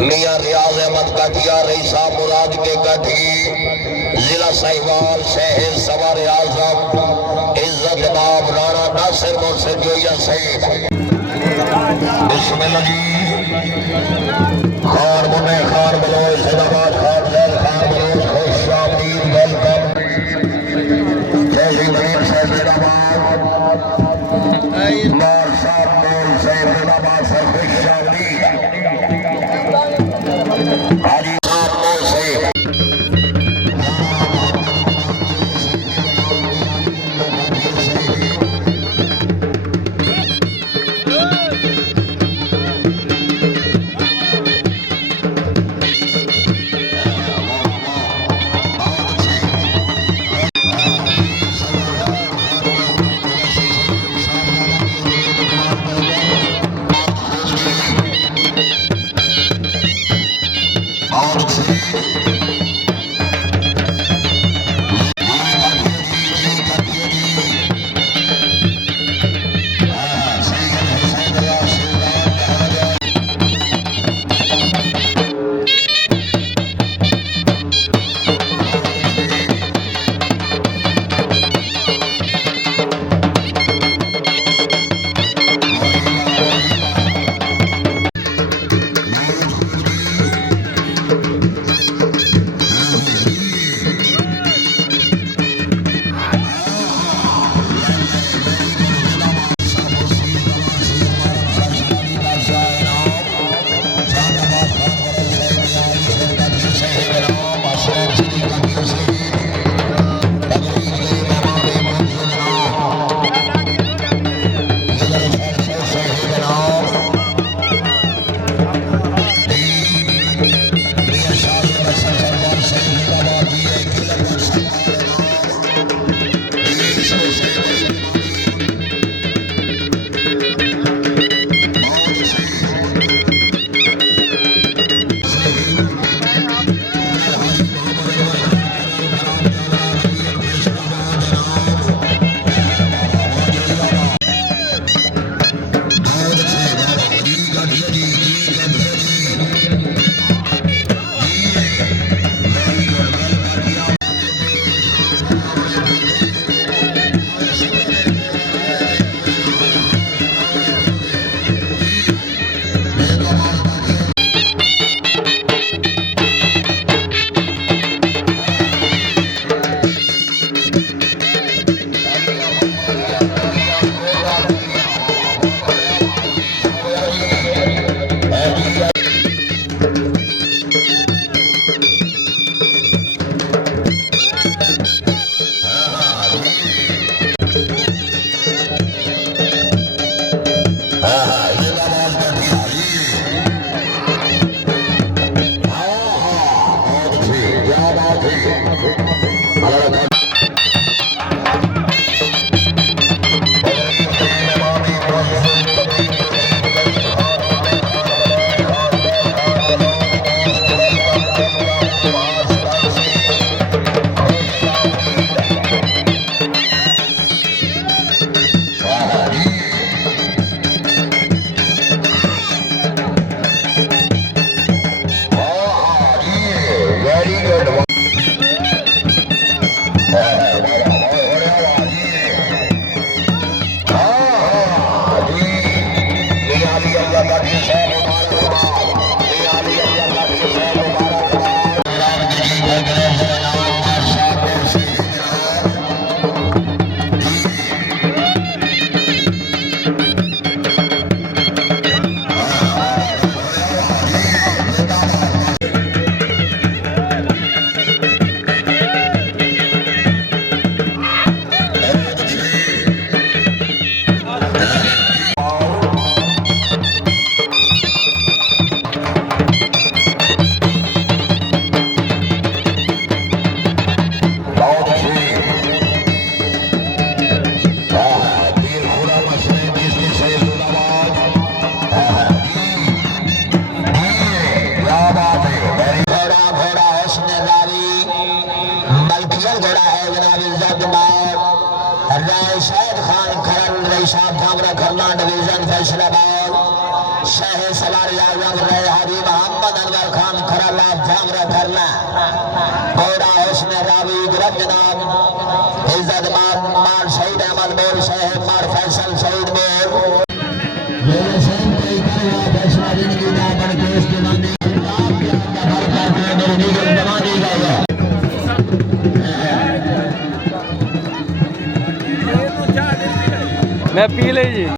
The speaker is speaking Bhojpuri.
मियाँ रियाज अहमद काठिया रईसा मुराद के काठी जिला साहिवाल शहर सवार आजम इज्जत बाब राणा नासिर मोहसिन जोया सईद बिस्मिल्लाह जी खान मुन्ने खान बलोच जिंदाबाद खान जैल खान बलोच खुश आमदीद वेलकम जैसी मरीम साहब जिंदाबाद मार साहब मोल साहब जिंदाबाद सर खुश आमदीद हाजी साहब मोल साहब डिवीजन फैसलाबाद शहर सवार हाजी मोहम्मद भरा लाभ जामरा धरना कोड़ा हुस्न रावी रंजनाम इज्जत मान शहीद अहमद मोर साहब मार फैसल शहीद मोर ये सब कोई करवा फैसला जिंदगी ना बन के इसके माने भर करके मेरी निगम जमा दी गई मैं पी ले जी।